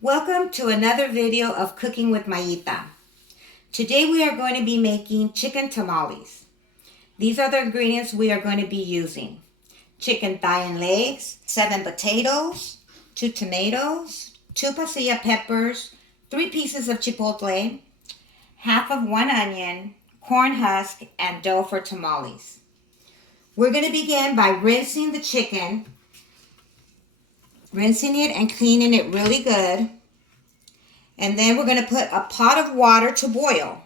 Welcome to another video of Cooking with Mayita. Today we are going to be making chicken tamales. These are the ingredients we are going to be using. Chicken thigh and legs, 7 potatoes, 2 tomatoes, 2 pasilla peppers, 3 pieces of chipotle, half of 1 onion, corn husk, and dough for tamales. We're going to begin by rinsing the chicken, rinsing it and cleaning it really good. And then we're going to put a pot of water to boil.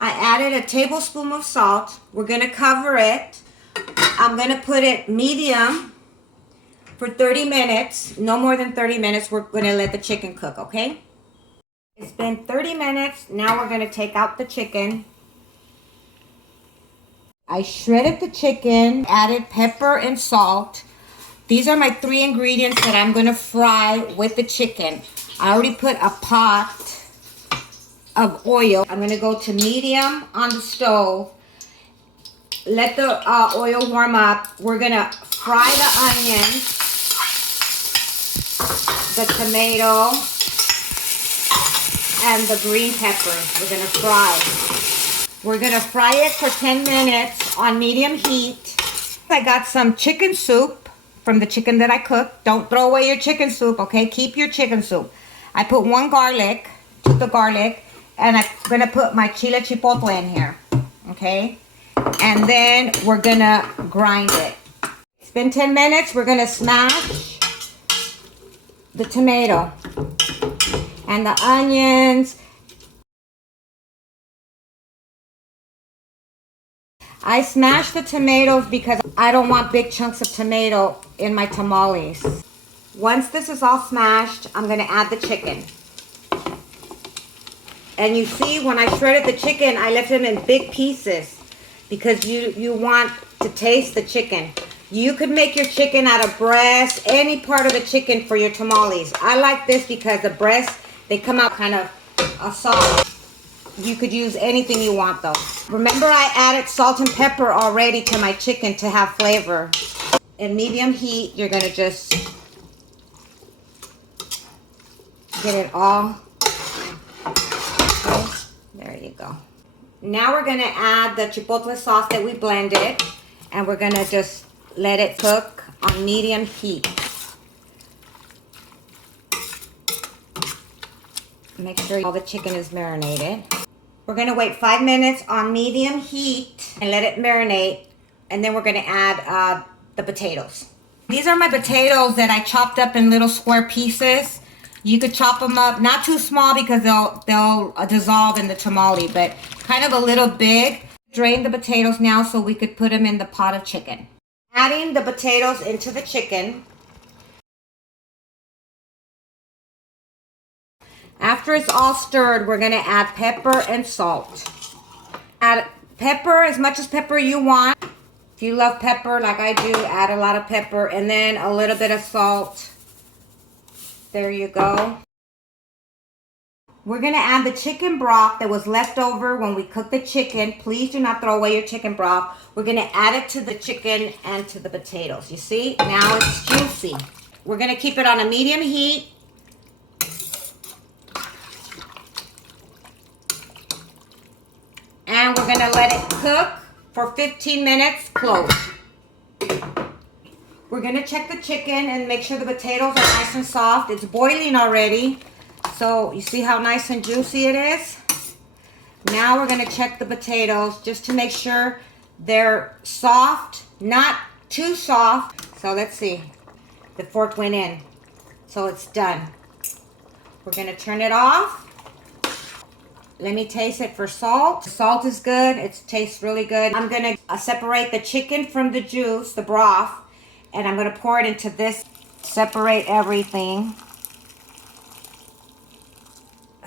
I added a tablespoon of salt. We're going to cover it. I'm going to put it medium for 30 minutes. No more than 30 minutes. We're going to let the chicken cook, okay? It's been 30 minutes. Now we're going to take out the chicken. I shredded the chicken, added pepper and salt. These are my 3 ingredients that I'm going to fry with the chicken. I already put a pot of oil. I'm going to go to medium on the stove. Let the oil warm up. We're going to fry the onions, the tomato, and the green peppers. We're going to fry. We're going to fry it for 10 minutes on medium heat. I got some chicken soup from the chicken that I cooked. Don't throw away your chicken soup, okay? Keep your chicken soup. I put 1 garlic, took the garlic, and I'm going to put my chile chipotle in here, okay? And then we're going to grind it. It's been 10 minutes. We're going to smash the tomato and the onions. I smashed the tomatoes because I don't want big chunks of tomato in my tamales. Once this is all smashed, I'm going to add the chicken. And you see, when I shredded the chicken, I left them in big pieces because you want to taste the chicken. You could make your chicken out of breast, any part of the chicken for your tamales. I like this because the breasts, they come out kind of soft. You could use anything you want though. Remember, I added salt and pepper already to my chicken to have flavor. In medium heat, you're gonna just get it all. Okay, there you go. Now we're gonna add the chipotle sauce that we blended, and we're gonna just let it cook on medium heat. Make sure all the chicken is marinated. We're going to wait 5 minutes on medium heat and let it marinate. And then we're going to add the potatoes. These are my potatoes that I chopped up in little square pieces. You could chop them up, not too small because they'll dissolve in the tamale, but kind of a little big. Drain the potatoes now so we could put them in the pot of chicken. Adding the potatoes into the chicken. After it's all stirred, we're going to add pepper and salt. Add pepper, as much as pepper you want. If you love pepper like I do, add a lot of pepper and then a little bit of salt. There you go. We're going to add the chicken broth that was left over when we cooked the chicken. Please do not throw away your chicken broth. We're going to add it to the chicken and to the potatoes. You see? Now it's juicy. We're going to keep it on a medium heat. And we're going to let it cook for 15 minutes closed. We're going to check the chicken and make sure the potatoes are nice and soft. It's boiling already. So you see how nice and juicy it is? Now we're going to check the potatoes just to make sure they're soft, not too soft. So let's see. The fork went in. So it's done. We're going to turn it off. Let me taste it for salt. The salt is good. It tastes really good. I'm going to separate the chicken from the juice, the broth, and I'm going to pour it into this. Separate everything.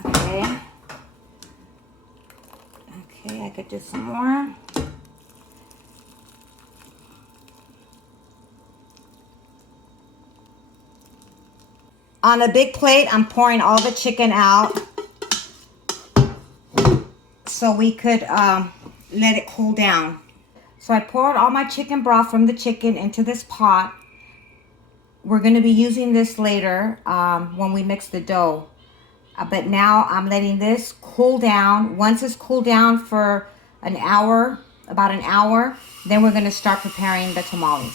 Okay. Okay, I could do some more. On a big plate, I'm pouring all the chicken out so we could let it cool down. So I poured all my chicken broth from the chicken into this pot. We're going to be using this later when we mix the dough. But now I'm letting this cool down. Once it's cooled down for an hour, about an hour, then we're going to start preparing the tamales.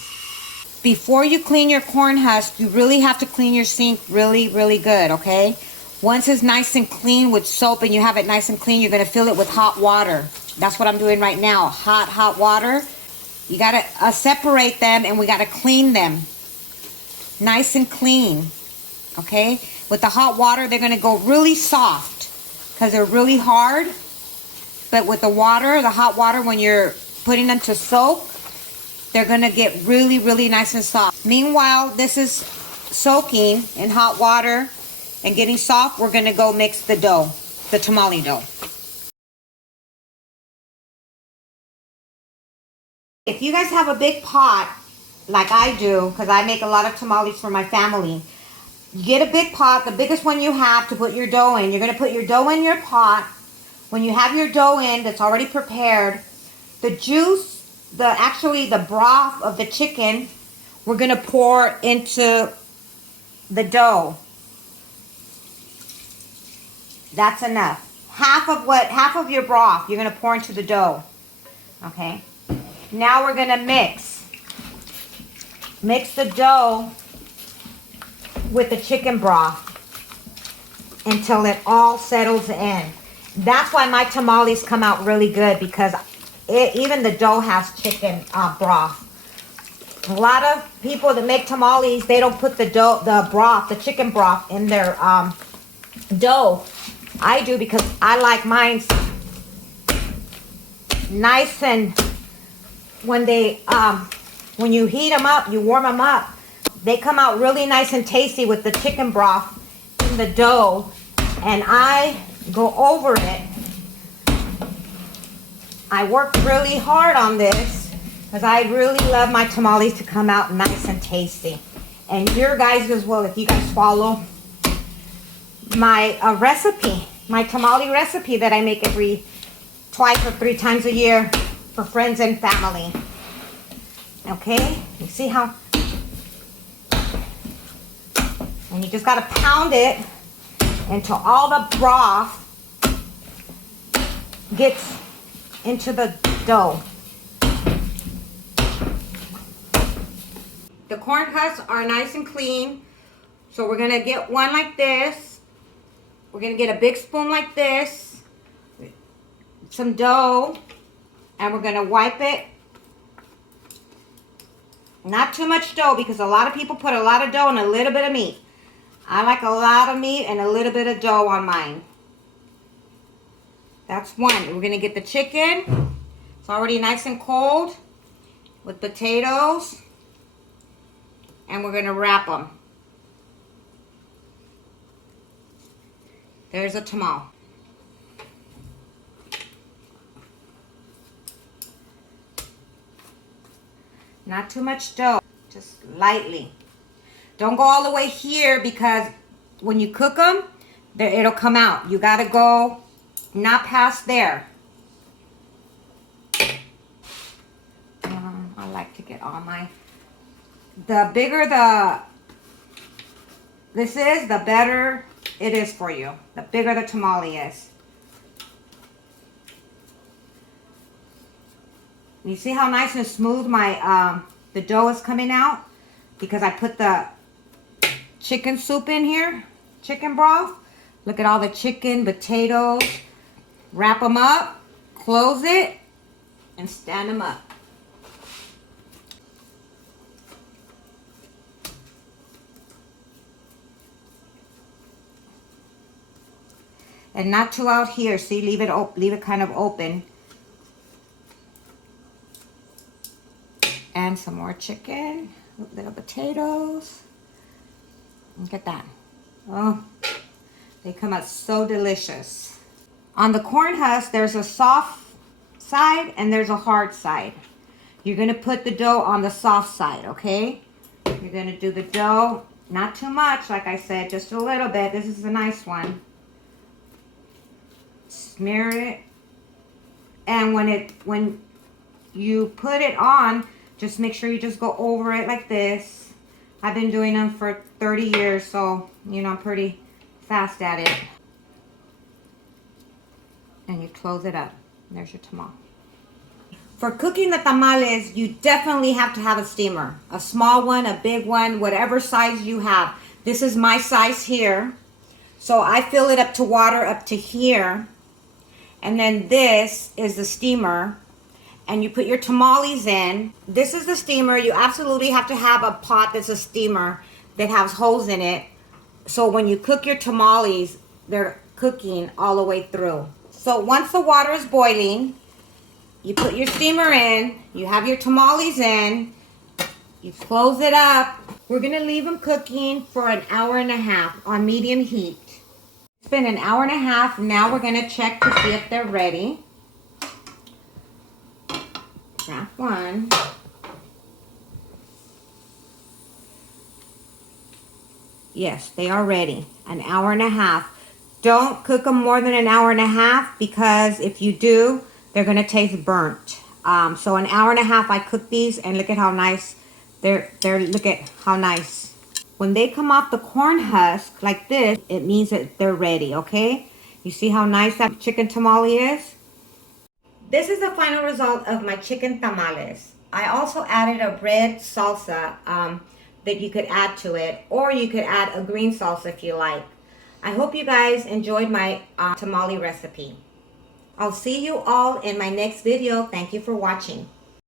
Before you clean your corn husk, you really have to clean your sink really, really good, okay? Once it's nice and clean with soap and you have it nice and clean, you're going to fill it with hot water. That's what I'm doing right now. Hot water. You got to separate them and we got to clean them. Nice and clean, okay? With the hot water, they're going to go really soft because they're really hard. But with the water, the hot water, when you're putting them to soak, they're going to get really, really nice and soft. Meanwhile, this is soaking in hot water and getting soft. We're going to go mix the dough, the tamale dough. If you guys have a big pot, like I do, because I make a lot of tamales for my family, get a big pot, the biggest one you have, to put your dough in. You're going to put your dough in your pot. When you have your dough in that's already prepared, the juice, the broth of the chicken, we're going to pour into the dough. That's enough. Half of your broth you're going to pour into the dough. Okay? Now we're going to mix the dough with the chicken broth until it all settles in. That's why my tamales come out really good, because even the dough has chicken broth. A lot of people that make tamales, they don't put the chicken broth in their dough. I do, because I like mine nice, and when you heat them up, you warm them up, they come out really nice and tasty with the chicken broth in the dough. And I go over it. I work really hard on this because I really love my tamales to come out nice and tasty. And your guys as well, if you guys follow my recipe, my tamale recipe that I make twice or 3 times a year for friends and family. Okay, you see how? And you just got to pound it until all the broth gets into the dough. The corn husks are nice and clean. So we're going to get one like this. We're going to get a big spoon like this. Some dough. And we're going to wipe it. Not too much dough, because a lot of people put a lot of dough and a little bit of meat. I like a lot of meat and a little bit of dough on mine. That's one. We're going to get the chicken. It's already nice and cold with potatoes. And we're going to wrap them. There's a tamale. Not too much dough, just lightly. Don't go all the way here, because when you cook them, it'll come out. You got to go not past there. I like to get all my... The bigger this is, the better it is for you. The bigger the tamale is. You see how nice and smooth my the dough is coming out? Because I put the chicken soup in here, chicken broth. Look at all the chicken, potatoes. Wrap them up, close it, and stand them up. And not too out here. See, leave it kind of open. And some more chicken, little potatoes. Look at that. Oh, they come out so delicious. On the corn husk, there's a soft side and there's a hard side. You're going to put the dough on the soft side, okay? You're going to do the dough, not too much, like I said, just a little bit. This is a nice one. Smear it. And when you put it on, just make sure you just go over it like this. I've been doing them for 30 years, so, you know, I'm pretty fast at it. And you close it up. There's your tamal. For cooking the tamales, you definitely have to have a steamer. A small one, a big one, whatever size you have. This is my size here. So I fill it up to water up to here. And then this is the steamer. And you put your tamales in. This is the steamer. You absolutely have to have a pot that's a steamer that has holes in it. So when you cook your tamales, they're cooking all the way through. So once the water is boiling, you put your steamer in, you have your tamales in, you close it up. We're gonna leave them cooking for an hour and a half on medium heat. It's been an hour and a half. Now we're gonna check to see if they're ready. Half one. Yes, they are ready. An hour and a half. Don't cook them more than an hour and a half, because if you do, they're going to taste burnt. So an hour and a half I cook these, and look at how nice they're look at how nice. When they come off the corn husk like this, it means that they're ready, okay? You see how nice that chicken tamale is? This is the final result of my chicken tamales. I also added a red salsa that you could add to it, or you could add a green salsa if you like. I hope you guys enjoyed my tamale recipe. I'll see you all in my next video. Thank you for watching.